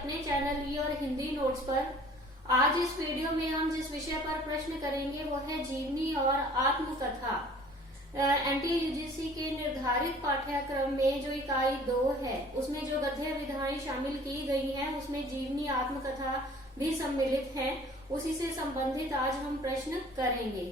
अपने चैनल ई और हिंदी नोट्स पर। आज इस वीडियो में हम जिस विषय पर प्रश्न करेंगे वो है जीवनी और आत्मकथा। एनटीयूजीसी के निर्धारित पाठ्यक्रम में जो इकाई 2 है उसमें जो गद्य विधाएं शामिल की गई हैं उसमें जीवनी आत्मकथा भी सम्मिलित है। उसी से संबंधित आज हम प्रश्न करेंगे।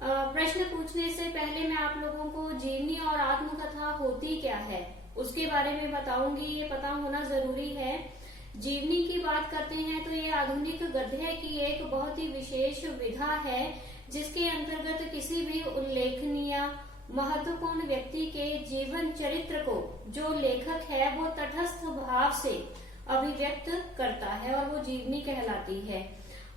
प्रश्न पूछने से पहले मैं आप लोगों को जीवनी और आत्मकथा होती क्या है उसके बारे में बताऊंगी, ये पता होना जरूरी है। जीवनी की बात करते हैं तो ये आधुनिक गद्य की एक बहुत ही विशेष विधा है जिसके अंतर्गत किसी भी उल्लेखनीय महत्वपूर्ण व्यक्ति के जीवन चरित्र को जो लेखक है वो तटस्थ भाव से अभिव्यक्त करता है और वो जीवनी कहलाती है।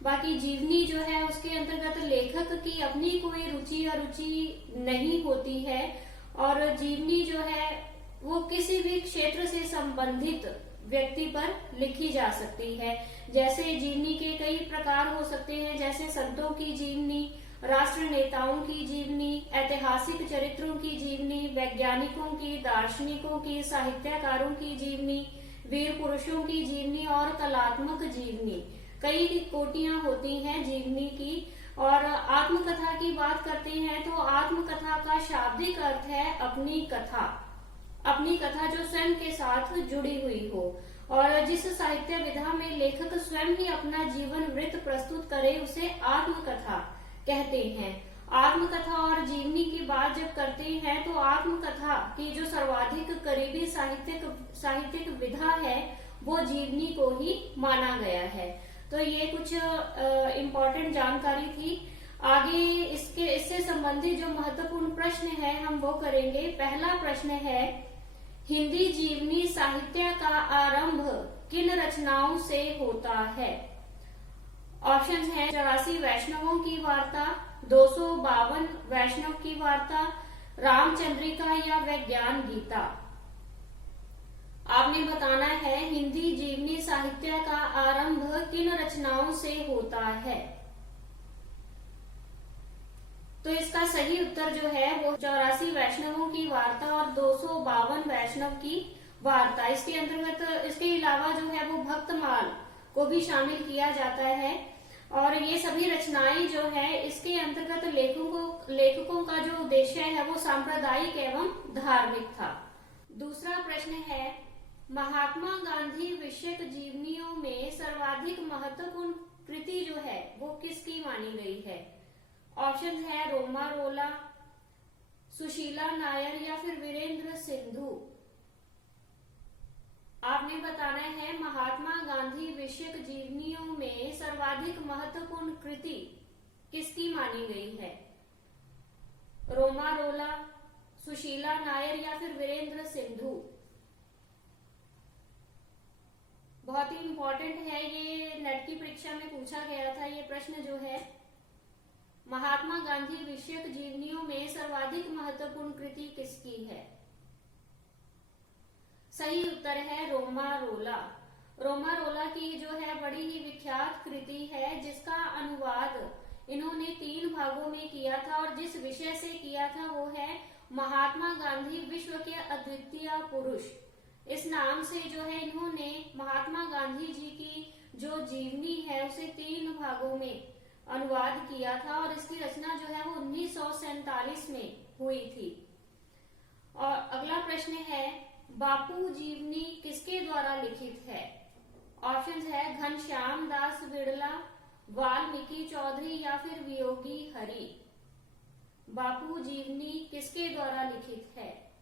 बाकी जीवनी जो है उसके अंतर्गत लेखक की अपनी कोई रुचि अरुचि नहीं होती है और जीवनी जो है वो किसी भी क्षेत्र से संबंधित व्यक्ति पर लिखी जा सकती है। जैसे जीवनी के कई प्रकार हो सकते हैं, जैसे संतों की जीवनी, राष्ट्र नेताओं की जीवनी, ऐतिहासिक चरित्रों की जीवनी, वैज्ञानिकों की, दार्शनिकों की, साहित्यकारों की जीवनी, वीर पुरुषों की जीवनी और कलात्मक जीवनी। कई कोटियां होती हैं जीवनी की। और आत्मकथा की बात करते हैं तो आत्मकथा का शाब्दिक अर्थ है अपनी कथा। अपनी कथा जो स्वयं के साथ जुड़ी हुई हो और जिस साहित्य विधा में लेखक स्वयं ही अपना जीवन वृत्त प्रस्तुत करे उसे आत्मकथा कहते हैं। आत्मकथा और जीवनी की बात जब करते हैं तो आत्मकथा की जो सर्वाधिक करीबी साहित्यिक विधा है वो जीवनी को ही माना गया है। तो ये कुछ इम्पोर्टेंट जानकारी थी। आगे इससे संबंधित जो महत्वपूर्ण प्रश्न है हम वो करेंगे। पहला प्रश्न है, हिंदी जीवनी साहित्य का आरंभ किन रचनाओं से होता है? ऑप्शन है 84 वैष्णवों की वार्ता, 252 वैष्णव की वार्ता, रामचंद्रिका या विज्ञान गीता। आपने बताना है हिंदी जीवनी साहित्य का आरंभ किन रचनाओं से होता है। तो इसका सही उत्तर जो है वो 84 वैष्णवों की वार्ता और 252 वैष्णव की वार्ता। इसके अंतर्गत इसके अलावा जो है वो भक्तमाल को भी शामिल किया जाता है और ये सभी रचनाएं जो है इसके अंतर्गत लेखकों का जो उद्देश्य है वो सांप्रदायिक एवं धार्मिक था। दूसरा प्रश्न है, महात्मा गांधी विषयक जीवनियों में सर्वाधिक महत्वपूर्ण कृति जो है वो किसकी मानी गई है? ऑप्शन है रोमा रोला, सुशीला नायर या फिर वीरेंद्र सिंधु। आपने बताना है महात्मा गांधी विषयक जीवनियों में सर्वाधिक महत्वपूर्ण कृति किसकी मानी गई है? रोमा रोला, सुशीला नायर या फिर वीरेंद्र सिंधु। बहुत ही इंपॉर्टेंट है, ये नेट की परीक्षा में पूछा गया था ये प्रश्न जो है। महात्मा गांधी विषयक जीवनियों में सर्वाधिक महत्वपूर्ण कृति किसकी है? सही उत्तर है रोमा रोला। रोमा रोला की जो है बड़ी ही विख्यात कृति है जिसका अनुवाद इन्होंने 3 भागों में किया था और जिस विषय से किया था वो है महात्मा गांधी विश्व के अद्वितीय पुरुष। इस नाम से जो है इन्होंने महात्मा गांधी जी की जो जीवनी है उसे 3 भागों में अनुवाद किया था और इसकी रचना जो है वो 1947 में हुई थी। और अगला प्रश्न है, बापू जीवनी किसके द्वारा लिखित है? ऑप्शन है घनश्याम दास बिड़ला, वाल्मीकि चौधरी या फिर वियोगी हरि। बापू जीवनी किसके द्वारा लिखित है?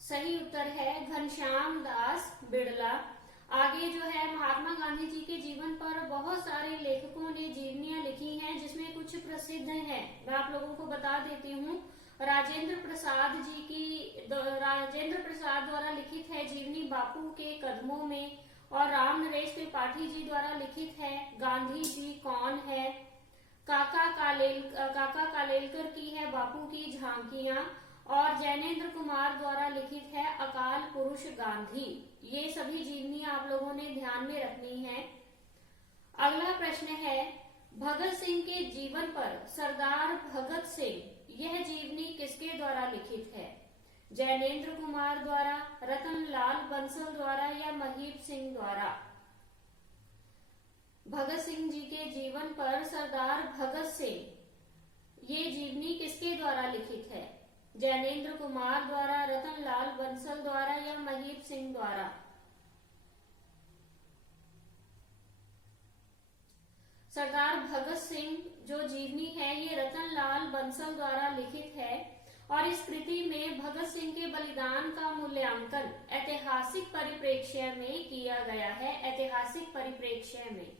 सही उत्तर है घनश्याम दास बिड़ला। आगे जो है महात्मा गांधी जी के जीवन पर बहुत सारे लेखकों ने जीवनियां लिखी हैं जिसमें कुछ प्रसिद्ध हैं। मैं आप लोगों को बता देती हूँ। राजेंद्र प्रसाद द्वारा लिखित है जीवनी बापू के कदमों में और राम नरेश त्रिपाठी जी द्वारा लिखित है गांधी जी कौन है। काका कालेलकर की है बापू की झांकियां और जैनेन्द्र कुमार द्वारा लिखित है अकाल पुरुष गांधी। ये सभी जीवनियां आप लोगों ने ध्यान में रखनी है। अगला प्रश्न है, भगत सिंह के जीवन पर सरदार भगत सिंह यह जीवनी किसके द्वारा लिखित है? जैनेन्द्र कुमार द्वारा, रतनलाल बंसल द्वारा या महीप सिंह द्वारा। भगत सिंह जी के जीवन पर सरदार भगत सिंह ये जीवनी किसके द्वारा लिखित है? जैनेन्द्र कुमार द्वारा, रतनलाल बंसल द्वारा या महीप सिंह द्वारा। सरदार भगत सिंह जो जीवनी है ये रतनलाल बंसल द्वारा लिखित है और इस कृति में भगत सिंह के बलिदान का मूल्यांकन ऐतिहासिक परिप्रेक्ष्य में किया गया है। ऐतिहासिक परिप्रेक्ष्य में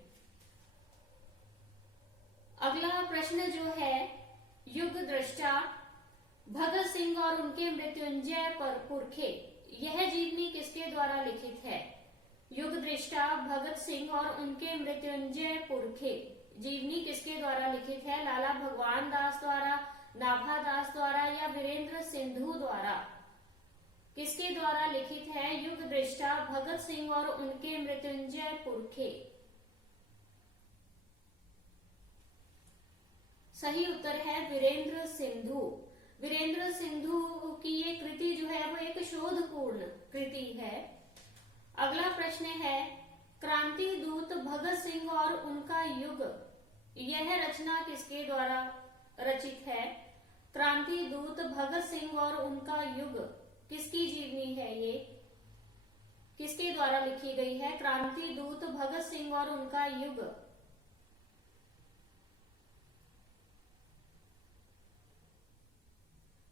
अगला प्रश्न जो है, युग दृष्टा भगत सिंह और उनके मृत्युंजय पुरखे, यह जीवनी किसके द्वारा लिखित है? युग दृष्टा भगत सिंह और उनके मृत्युंजय पुरखे जीवनी किसके द्वारा लिखित है? लाला भगवान दास द्वारा, नाभा दास द्वारा या वीरेंद्र सिंधु द्वारा। किसके द्वारा लिखित है युग दृष्टा भगत सिंह और उनके मृत्युंजय पुरखे? सही उत्तर है वीरेंद्र सिंधु। वीरेंद्र सिंधु की ये कृति जो है वो एक शोधपूर्ण कृति है। अगला प्रश्न है, क्रांति दूत भगत सिंह और उनका युग, यह रचना किसके द्वारा रचित है? क्रांति दूत भगत सिंह और उनका युग किसकी जीवनी है? ये किसके द्वारा लिखी गई है? क्रांति दूत भगत सिंह और उनका युग।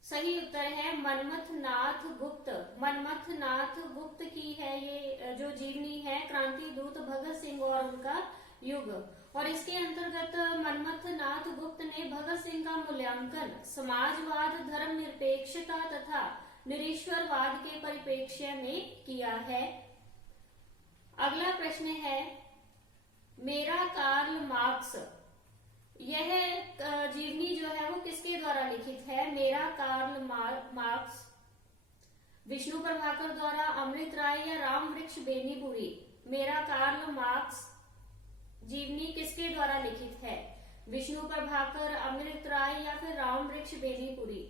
सही उत्तर है मनमथ नाथ गुप्त। मनमथ नाथ गुप्त की है ये जो जीवनी है क्रांति दूत भगत सिंह और उनका युग। और इसके अंतर्गत मनमथ नाथ गुप्त ने भगत सिंह का मूल्यांकन समाजवाद, धर्मनिरपेक्षता तथा निरीश्वरवाद के परिप्रेक्ष्य में किया है। अगला प्रश्न है, मेरा कार्ल मार्क्स, यह जीवनी जो है वो किसके द्वारा लिखित है? मेरा कार्ल मार्क्स विष्णु प्रभाकर द्वारा, अमृत राय या राम वृक्ष बेनीपुरी। मेरा कार्ल मार्क्स जीवनी किसके द्वारा लिखित है? विष्णु प्रभाकर, अमृत राय या फिर राम वृक्ष बेनीपुरी।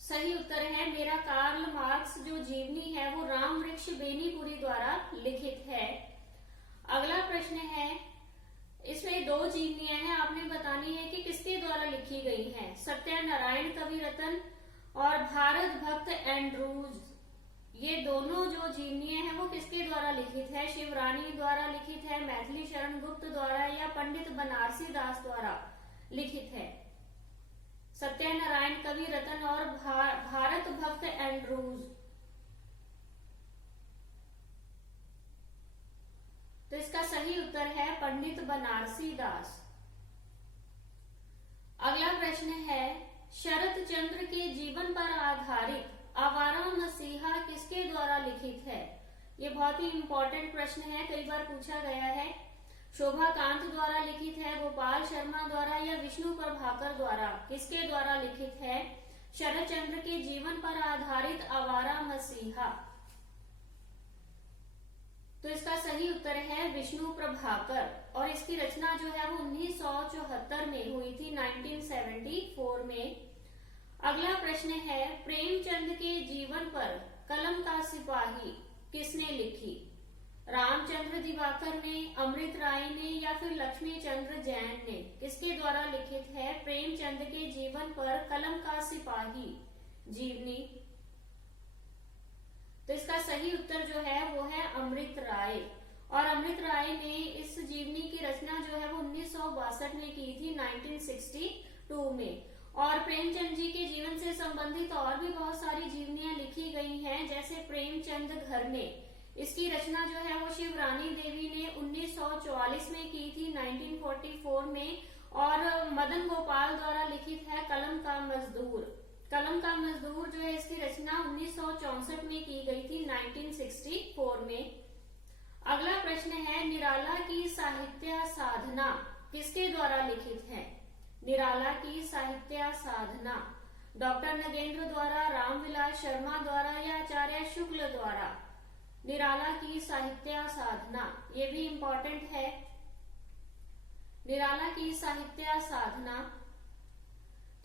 सही उत्तर है मेरा कार्ल मार्क्स जो जीवनी है वो राम वृक्ष बेनीपुरी द्वारा लिखित है। अगला प्रश्न है, इसमें दो जीवनियां हैं, आपने बतानी है कि किसके द्वारा लिखी गई हैं। सत्यनारायण कविरत्न और भारत भक्त एंड्रूज, ये दोनों जो जीवनियां हैं वो किसके द्वारा लिखित है? शिवरानी द्वारा लिखित है, मैथिली शरण गुप्त द्वारा या पंडित बनारसी दास द्वारा लिखित है? सत्यनारायण कविरत्न और भारत भक्त एंड्रूज। तो इसका सही उत्तर है पंडित बनारसी दास। अगला प्रश्न है, शरत चंद्र के जीवन पर आधारित आवारा मसीहा किसके द्वारा लिखित है? ये बहुत ही इंपॉर्टेंट प्रश्न है, कई बार पूछा गया है। शोभा कांत द्वारा लिखित है, गोपाल शर्मा द्वारा या विष्णु प्रभाकर द्वारा। किसके द्वारा लिखित है शरत चंद्र के जीवन पर आधारित आवारा मसीहा? तो इसका सही उत्तर है विष्णु प्रभाकर और इसकी रचना जो है वो 1974 में हुई थी, 1974 में। अगला प्रश्न है, प्रेमचंद के जीवन पर कलम का सिपाही किसने लिखी? रामचंद्र दिवाकर ने, अमृत राय ने या फिर लक्ष्मी चंद्र जैन ने। किसके द्वारा लिखित है प्रेमचंद के जीवन पर कलम का सिपाही जीवनी? तो इसका सही उत्तर जो है वो है अमृत राय। और अमृत राय ने इस जीवनी की रचना जो है वो 1962 में की थी, 1962 में। और प्रेमचंद जी के जीवन से संबंधित और भी बहुत सारी जीवनियां लिखी गई हैं, जैसे प्रेमचंद घर में, इसकी रचना जो है वो शिवरानी देवी ने 1944 में की थी, 1944 में। और मदन गोपाल द्वारा लिखित है कलम का मजदूर। कलम का मजदूर जो है इसकी रचना 1964 में की गई थी, 1964 में। अगला प्रश्न है, निराला की साहित्य साधना किसके द्वारा लिखित है? निराला की साहित्य साधना डॉक्टर नगेंद्र द्वारा, रामविलास शर्मा द्वारा या आचार्य शुक्ल द्वारा। निराला की साहित्य साधना, ये भी इंपॉर्टेंट है। निराला की साहित्य साधना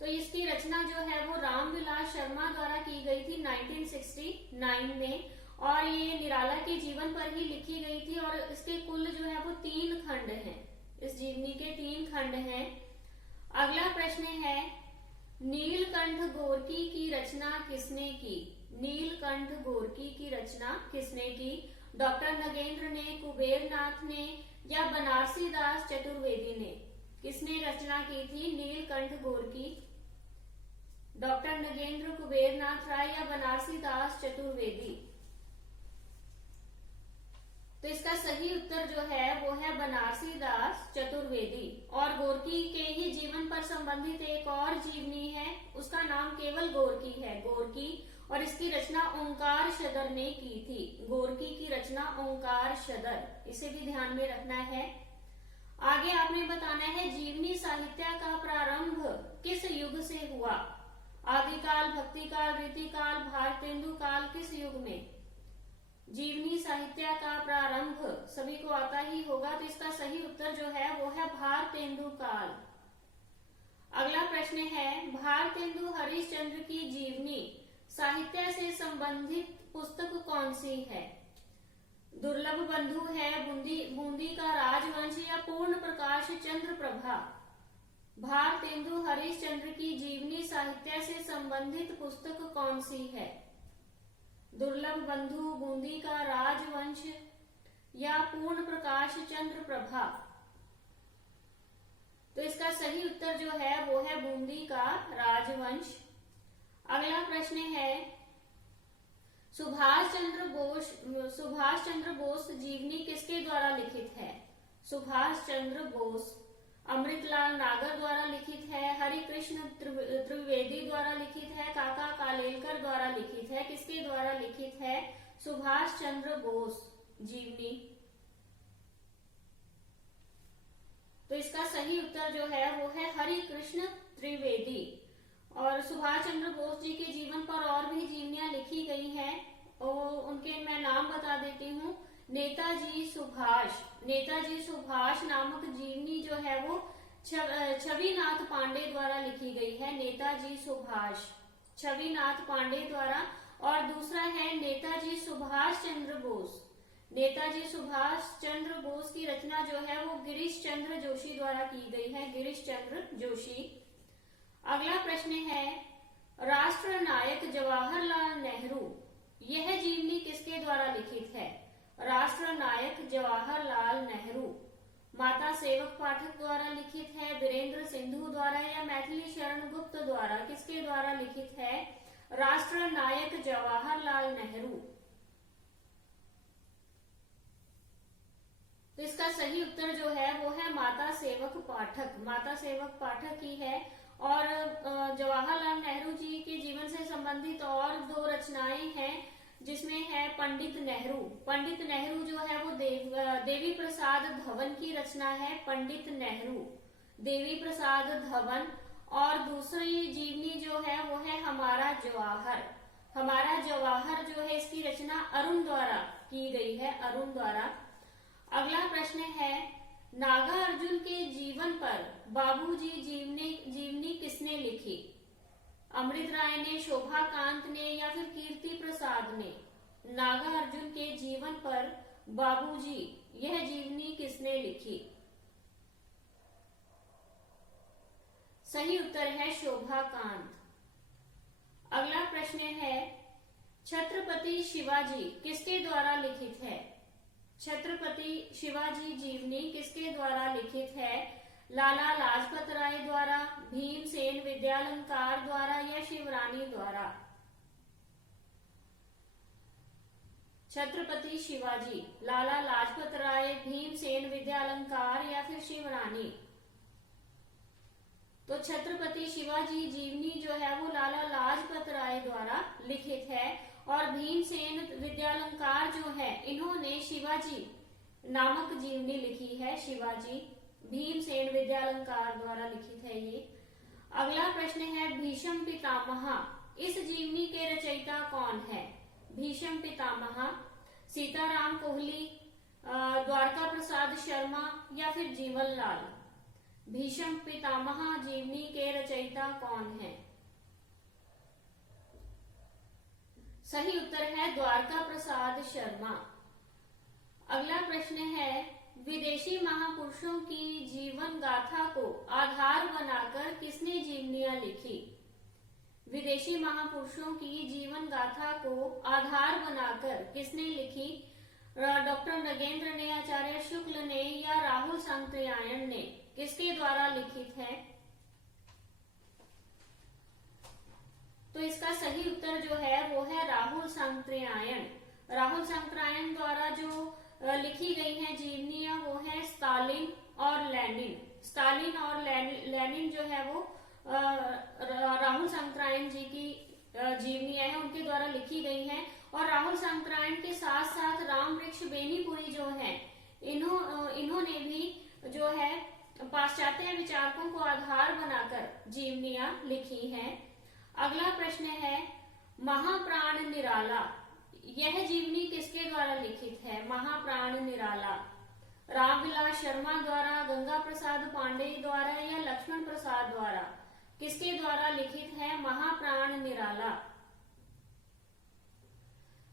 तो इसकी रचना जो है वो रामविलास शर्मा द्वारा की गई थी 1969 में, और ये निराला के जीवन पर ही लिखी गई थी। और इसके कुल जो है वो 3 खंड हैं, इस जीवनी के 3 खंड हैं। अगला प्रश्न है, नीलकंठ गोर्की की रचना किसने की? नीलकंठ गोर्की की रचना किसने की? डॉक्टर नगेंद्र ने, कुबेरनाथ ने, या बनारसी दास चतुर्वेदी ने? किसने रचना की थी नीलकंठ गोर्की? डॉक्टर नगेंद्र, कुबेरनाथ राय या बनारसी दास चतुर्वेदी? तो इसका सही उत्तर जो है वो है बनारसी दास चतुर्वेदी। और गोर्की के ही जीवन पर संबंधित एक और जीवनी है, उसका नाम केवल गोर्की है, गोर्की, और इसकी रचना ओंकार शदर ने की थी। गोर्की की रचना ओंकार शदर, इसे भी ध्यान में रखना है। आगे आपने बताना है जीवनी साहित्य का प्रारंभ किस युग से हुआ? आदिकाल, भक्तिकाल, रीतिकाल, भारतेंदु काल, किस युग में? जीवनी साहित्य का प्रारंभ सभी को आता ही होगा, तो इसका सही उत्तर जो है वो है भारतेंदु काल। अगला प्रश्न है, भारतेंदु हरिश्चंद्र की जीवनी साहित्य से संबंधित पुस्तक कौन सी है? दुर्लभ बंधु है, बूंदी का राजवंश, या पूर्ण प्रकाश चंद्र प्रभा? भारतेंदु हरिश्चंद्र की जीवनी साहित्य से संबंधित पुस्तक कौन सी है? दुर्लभ बंधु, बूंदी का राजवंश, या पूर्ण प्रकाश चंद्र प्रभा? तो इसका सही उत्तर जो है वो है बूंदी का राजवंश। अगला प्रश्न है, सुभाष चंद्र बोस जीवनी किसके द्वारा लिखित है? सुभाष चंद्र बोस अमृतलाल नागर द्वारा लिखित है, हरिकृष्ण त्रिवेदी द्वारा लिखित है, काका कालेलकर द्वारा लिखित है? किसके द्वारा लिखित है सुभाष चंद्र बोस जीवनी? तो इसका सही उत्तर जो है वो है हरिकृष्ण त्रिवेदी। और सुभाष चंद्र बोस जी के जीवन पर और भी जीवनियां लिखी गई हैं, और उनके मैं नाम बता देती हूँ। नेताजी सुभाष नामक जीवनी जो है वो छविनाथ पांडे द्वारा लिखी गई है। नेताजी सुभाष, छविनाथ पांडे द्वारा। और दूसरा है नेताजी सुभाष चंद्र बोस। नेताजी सुभाष चंद्र बोस की रचना जो है वो गिरीश चंद्र जोशी द्वारा की गई है, गिरीश चंद्र जोशी। अगला प्रश्न है, राष्ट्र नायक जवाहरलाल नेहरू, यह जीवनी किसके द्वारा लिखित है? राष्ट्र नायक जवाहरलाल नेहरू माता सेवक पाठक द्वारा लिखित है, वीरेंद्र सिंधु द्वारा, या मैथिली शरण गुप्त द्वारा? किसके द्वारा लिखित है राष्ट्र नायक जवाहरलाल नेहरू? तो इसका सही उत्तर जो है वो है माता सेवक पाठक, माता सेवक पाठक ही है। और जवाहरलाल नेहरू जी के जीवन से संबंधित और 2 रचनाएं हैं, जिसमें है पंडित नेहरू। पंडित नेहरू जो है वो देवी प्रसाद धवन की रचना है, पंडित नेहरू, देवी प्रसाद धवन। और दूसरी जीवनी जो है वो है हमारा जवाहर। हमारा जवाहर जो है इसकी रचना अरुण द्वारा की गई है, अरुण द्वारा। अगला प्रश्न है, नागा अर्जुन के जीवन पर बाबूजी जीवनी किसने लिखी? अमृत राय ने, शोभा कांत ने, या फिर कीर्ति प्रसाद ने? नागा अर्जुन के जीवन पर बाबूजी यह जीवनी किसने लिखी? सही उत्तर है शोभा कांत। अगला प्रश्न है, छत्रपति शिवाजी किसके द्वारा लिखित है? छत्रपति शिवाजी जीवनी किसके द्वारा लिखित है? लाला लाजपत राय द्वारा, भीमसेन विद्यालंकार द्वारा, या शिवरानी द्वारा? छत्रपति शिवाजी, लाला लाजपत राय, भीमसेन विद्यालंकार, या फिर शिवरानी? तो छत्रपति शिवाजी जीवनी जो है वो लाला लाजपत राय द्वारा लिखित है। और भीमसेन विद्यालंकार जो है इन्होंने शिवाजी नामक जीवनी लिखी है, शिवाजी भीमसेन विद्यालंकार द्वारा लिखित है ये। अगला प्रश्न है, भीष्म पितामह, इस जीवनी के रचयिता कौन है? भीष्म पितामह सीताराम कोहली, द्वारका प्रसाद शर्मा, या फिर जीवन लाल? भीष्म पितामह जीवनी के रचयिता कौन है? सही उत्तर है द्वारका प्रसाद शर्मा। अगला प्रश्न है, विदेशी महापुरुषों की जीवन गाथा को आधार बनाकर किसने जीवनियां लिखी? विदेशी महापुरुषों की जीवन गाथा को आधार बनाकर किसने लिखी? डॉक्टर नगेंद्र ने, आचार्य शुक्ल ने या राहुल सांकृत्यायन ने? किसके द्वारा लिखित है? तो इसका सही उत्तर जो है वो है राहुल सांकृत्यायन। राहुल सांकृत्यायन द्वारा जो लिखी गई है जीवनियां वो है स्टालिन और लेनिन। स्टालिन और लेनिन जो है वो राहुल सांकृत्यायन जी की जीवनियां हैं, उनके द्वारा लिखी गई हैं। और राहुल सांकृत्यायन के साथ साथ राम वृक्ष बेनीपुरी जो है, इन्होंने भी जो है पाश्चात्य विचारकों को आधार बनाकर जीवनियां लिखी हैं। अगला प्रश्न है, महाप्राण निराला, यह जीवनी किसके द्वारा लिखित है? महाप्राण निराला रामविलास शर्मा द्वारा, गंगा प्रसाद पांडे द्वारा या लक्ष्मण प्रसाद द्वारा? किसके द्वारा लिखित है महाप्राण निराला?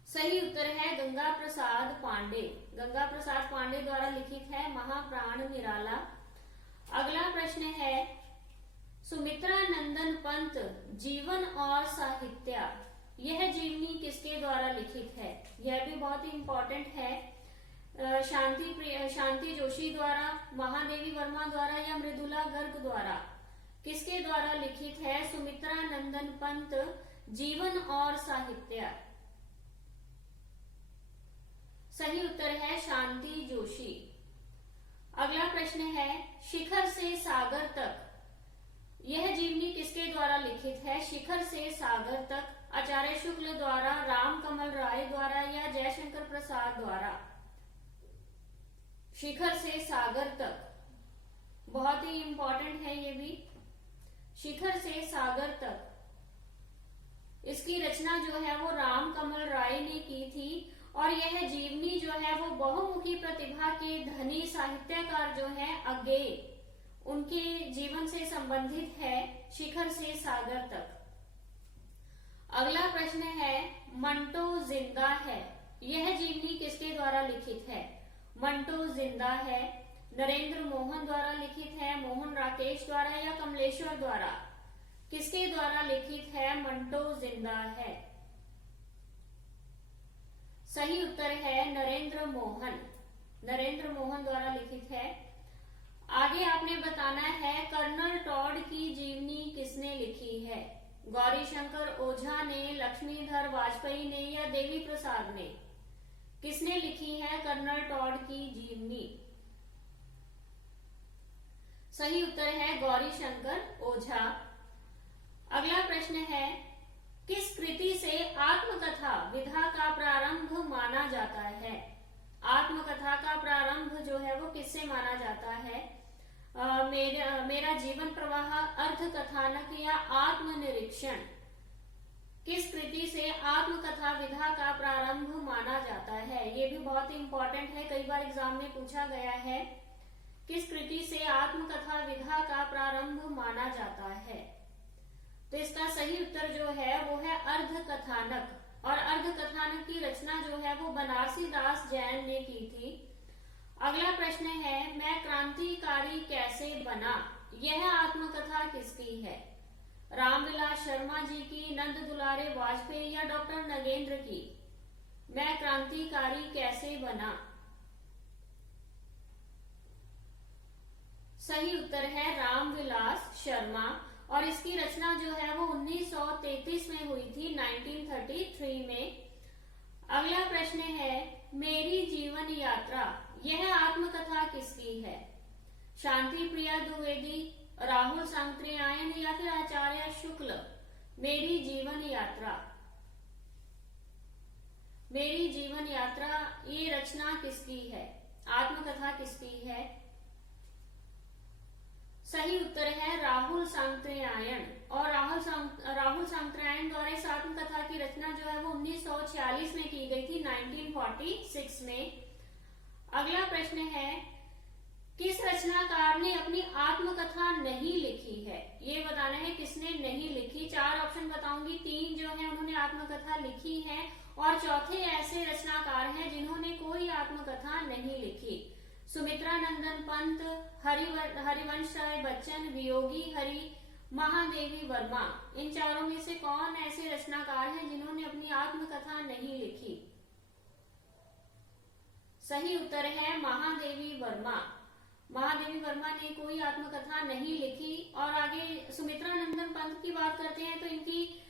सही उत्तर है गंगा प्रसाद पांडे। गंगा प्रसाद पांडे द्वारा लिखित है महाप्राण निराला। अगला प्रश्न है, सुमित्रा नंदन पंत जीवन और साहित्य, यह जीवनी किसके द्वारा लिखित है? यह भी बहुत ही इंपॉर्टेंट है। शांति जोशी द्वारा, महादेवी वर्मा द्वारा या मृदुला गर्ग द्वारा? किसके द्वारा लिखित है सुमित्रा नंदन पंत जीवन और साहित्य? सही उत्तर है शांति जोशी। अगला प्रश्न है, शिखर से सागर तक, यह जीवनी किसके द्वारा लिखित है? शिखर से सागर तक आचार्य शुक्ल द्वारा, राम कमल राय द्वारा या जयशंकर प्रसाद द्वारा? शिखर से सागर तक बहुत ही इंपॉर्टेंट है ये भी। शिखर से सागर तक इसकी रचना जो है वो राम कमल राय ने की थी। और यह जीवनी जो है वो बहुमुखी प्रतिभा के धनी साहित्यकार जो है अज्ञेय, उनके जीवन से संबंधित है शिखर से सागर तक। अगला प्रश्न है, मंटो जिंदा है, यह जीवनी किसके द्वारा लिखित है? मंटो जिंदा है नरेंद्र मोहन द्वारा लिखित है, मोहन राकेश द्वारा या कमलेश्वर द्वारा? किसके द्वारा लिखित है मंटो जिंदा है? सही उत्तर है नरेंद्र मोहन। नरेंद्र मोहन द्वारा लिखित है। आगे आपने बताना है, कर्नल टॉड की जीवनी किसने लिखी है? गौरी शंकर ओझा ने, लक्ष्मीधर वाजपेयी ने या देवी प्रसाद ने? किसने लिखी है कर्नल टॉड की जीवनी? सही उत्तर है गौरी शंकर ओझा। अगला प्रश्न है, किस कृति से आत्मकथा विधा का प्रारंभ माना जाता है? आत्मकथा का प्रारंभ जो है वो किससे माना जाता है? मेरा जीवन प्रवाह, अर्थ कथानक या आत्मनिरीक्षण? किस कृति से आत्मकथा विधा का प्रारंभ माना जाता है? ये भी बहुत इंपॉर्टेंट है, कई बार एग्जाम में पूछा गया है। किस कृति से आत्मकथा विधा का प्रारंभ माना जाता है? तो इसका सही उत्तर जो है वो है अर्ध कथानक। और अर्ध कथानक की रचना जो है वो बनारसी दास जैन ने की थी। अगला प्रश्न है, मैं क्रांतिकारी कैसे बना, यह आत्मकथा किसकी है? रामविलास शर्मा जी की, नंद दुलारे वाजपेयी या डॉक्टर नगेंद्र की? मैं क्रांतिकारी कैसे बना? सही उत्तर है रामविलास शर्मा। और इसकी रचना जो है वो 1933 में हुई थी, 1933 में। अगला प्रश्न है, मेरी जीवन यात्रा, यह आत्मकथा किसकी है? शांति प्रिया द्विवेदी, राहुल सांकृत्यायन या फिर आचार्य शुक्ल? मेरी जीवन यात्रा। मेरी जीवन यात्रा ये रचना किसकी है? आत्मकथा किसकी है? सही उत्तर है राहुल सांकृत्यायन। और राहुल सांकृत्यायन द्वारा इस आत्मकथा की रचना जो है वो 1946 में की गई थी, 1946 में। अगला प्रश्न है, किस रचनाकार ने अपनी आत्मकथा नहीं लिखी है, ये बताना है किसने नहीं लिखी। 4 ऑप्शन बताऊंगी, 3 जो है उन्होंने आत्मकथा लिखी है और चौथे ऐसे रचनाकार हैं जिन्होंने कोई आत्मकथा नहीं लिखी। सुमित्रा नंदन पंत, हरिवंश राय बच्चन, वियोगी हरि, महादेवी वर्मा। इन चारों में से कौन ऐसे रचनाकार हैं जिन्होंने अपनी आत्मकथा नहीं लिखी? सही उत्तर है महादेवी वर्मा। महादेवी वर्मा ने कोई आत्मकथा नहीं लिखी। और आगे सुमित्रा नंदन पंत की बात करते हैं तो इनकी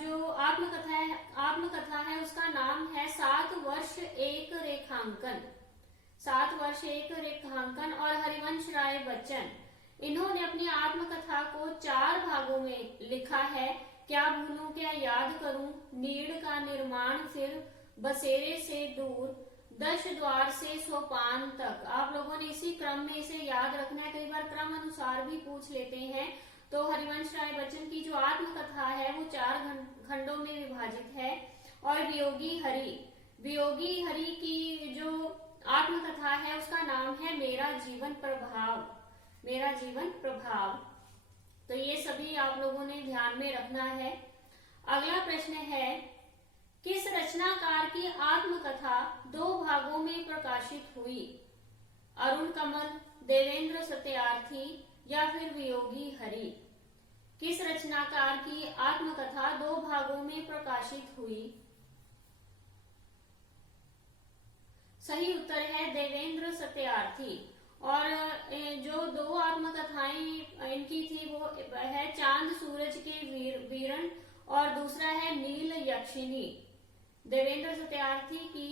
जो आत्मकथा है उसका नाम है 7 वर्ष एक रेखांकन। 7 वर्ष एक रेखांकन। और हरिवंश राय बच्चन, इन्होंने अपनी आत्मकथा को 4 भागों में लिखा है। क्या भूलूं क्या याद करूं, नीड़ का निर्माण, फिर बसेरे से दूर, 10 द्वार से सोपान तक। आप लोगों ने इसी क्रम में इसे याद रखना है, कई बार क्रम अनुसार भी पूछ लेते हैं। तो हरिवंश राय बच्चन की जो आत्मकथा है वो 4 खंडों में विभाजित है। और वियोगी हरि की जो आत्मकथा है उसका नाम है मेरा जीवन प्रभाव। मेरा जीवन प्रभाव। तो ये सभी आप लोगों ने ध्यान में रखना है। अगला प्रश्न है, किस रचनाकार की आत्मकथा 2 भागों में प्रकाशित हुई? अरुण कमल, देवेंद्र सत्यार्थी या फिर वियोगी हरि? किस रचनाकार की आत्मकथा 2 भागों में प्रकाशित हुई? सही उत्तर है देवेंद्र सत्यार्थी। और जो 2 आत्मकथाएं इनकी थी वो है चांद सूरज के वीरण और दूसरा है नील यक्षिणी। देवेंद्र सत्यार्थी की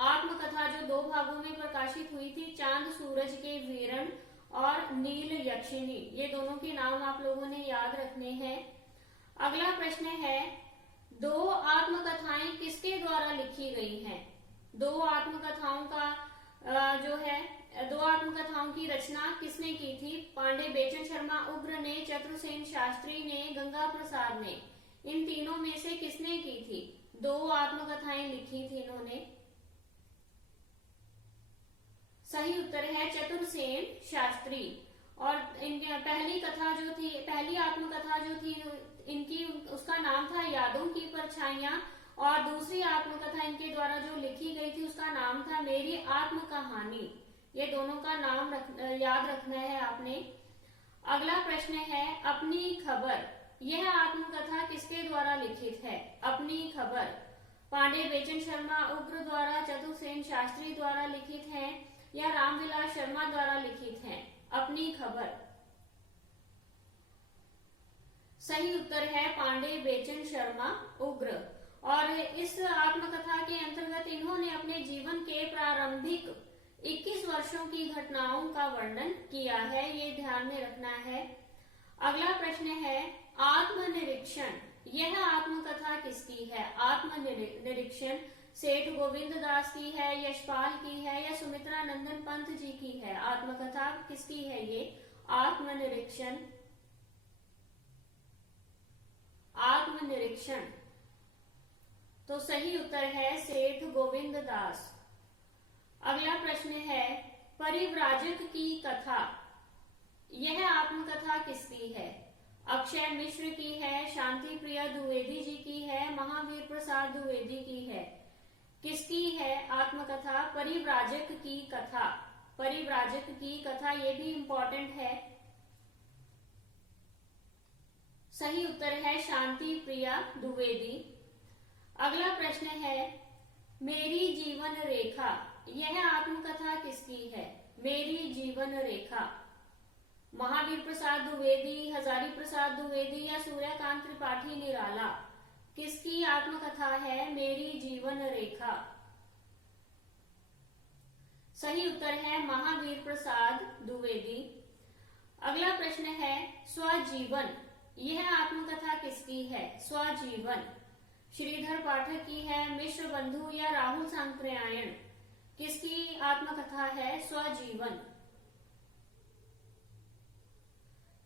आत्मकथा जो 2 भागों में प्रकाशित हुई थी, चांद सूरज के वीरण और नील यक्षिणी, ये दोनों के नाम आप लोगों ने याद रखने हैं। अगला प्रश्न है, 2 आत्मकथाएं किसके द्वारा लिखी गई हैं? 2 आत्मकथाओं का जो है 2 आत्मकथाओं की रचना किसने की थी? पांडे बेचन शर्मा उग्र ने, चतुरसेन शास्त्री ने, गंगा प्रसाद ने। इन तीनों में से किसने की थी? 2 आत्मकथाएं लिखी थी इन्होंने। सही उत्तर है चतुरसेन शास्त्री। और इनकी पहली आत्मकथा जो थी इनकी, उसका नाम था यादों की परछाइयां। और दूसरी आत्मकथा इनके द्वारा जो लिखी गई थी उसका नाम था मेरी आत्म कहानी। ये दोनों का नाम याद रखना है आपने। अगला प्रश्न है, अपनी खबर, यह आत्मकथा किसके द्वारा लिखित है? अपनी खबर पांडे बेचन शर्मा उग्र द्वारा, चतुरसेन शास्त्री द्वारा लिखित है या रामविलास शर्मा द्वारा लिखित है? अपनी खबर। सही उत्तर है पांडे बेचन शर्मा उग्र। और इस आत्मकथा के अंतर्गत इन्होंने अपने जीवन के प्रारंभिक 21 वर्षों की घटनाओं का वर्णन किया है, ये ध्यान में रखना है। अगला प्रश्न है, आत्मनिरीक्षण, यह आत्मकथा किसकी है? आत्मनिरीक्षण सेठ गोविंद दास की है, यशपाल की है या सुमित्रा नंदन पंत जी की है? आत्मकथा किसकी है ये? आत्मनिरीक्षण। आत्मनिरीक्षण। तो सही उत्तर है सेठ गोविंद दास। अगला प्रश्न है, परिव्राजक की कथा, यह आत्मकथा किसकी है? अक्षय मिश्र की है, शांति प्रिया द्विवेदी जी की है, महावीर प्रसाद द्विवेदी की है? किसकी है आत्मकथा परिव्राजक की कथा? परिव्राजक की कथा, ये भी इंपॉर्टेंट है। सही उत्तर है शांति प्रिया द्विवेदी। अगला प्रश्न है, मेरी जीवन रेखा, यह आत्मकथा किसकी है? मेरी जीवन रेखा महावीर प्रसाद द्विवेदी, हजारी प्रसाद द्विवेदी या सूर्यकांत त्रिपाठी निराला? किसकी आत्मकथा है मेरी जीवन रेखा? सही उत्तर है महावीर प्रसाद द्विवेदी। अगला प्रश्न है, स्वजीवन, यह आत्मकथा किसकी है? स्वजीवन श्रीधर पाठक की है, मिश्र बंधु या राहुल सांकृत्यायन? किसकी आत्मकथा है स्वजीवन?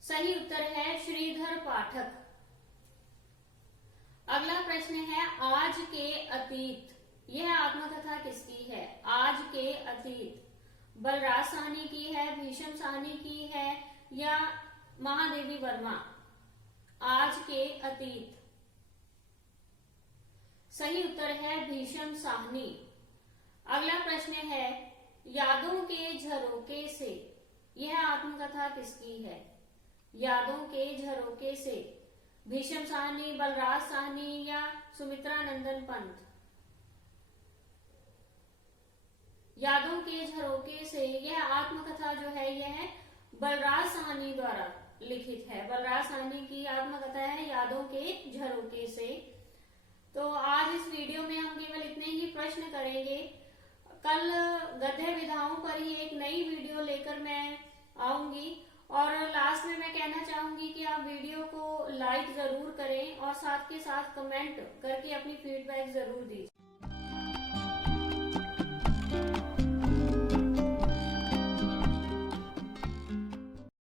सही उत्तर है श्रीधर पाठक। अगला प्रश्न है, आज के अतीत, यह आत्मकथा किसकी है? आज के अतीत बलराज साहनी की है, भीष्म साहनी की है या महादेवी वर्मा? आज के अतीत। सही उत्तर है भीष्म साहनी। अगला प्रश्न है, यादों के झरोके से यह आत्मकथा किसकी है? यादों के झरोके से भीष्म साहनी, बलराज साहनी या सुमित्रा नंदन पंत? यादों के झरोके से यह आत्मकथा जो है यह बलराज साहनी द्वारा लिखित है। बलराज साहनी की आत्मकथा है यादों के झरोके से। तो आज इस वीडियो में हम केवल इतने ही प्रश्न करेंगे। कल गद्य विधाओं पर ही एक नई वीडियो लेकर मैं आऊंगी। और लास्ट में मैं कहना चाहूंगी कि आप वीडियो को लाइक जरूर करें और साथ के साथ कमेंट करके अपनी फीडबैक जरूर दीजिए।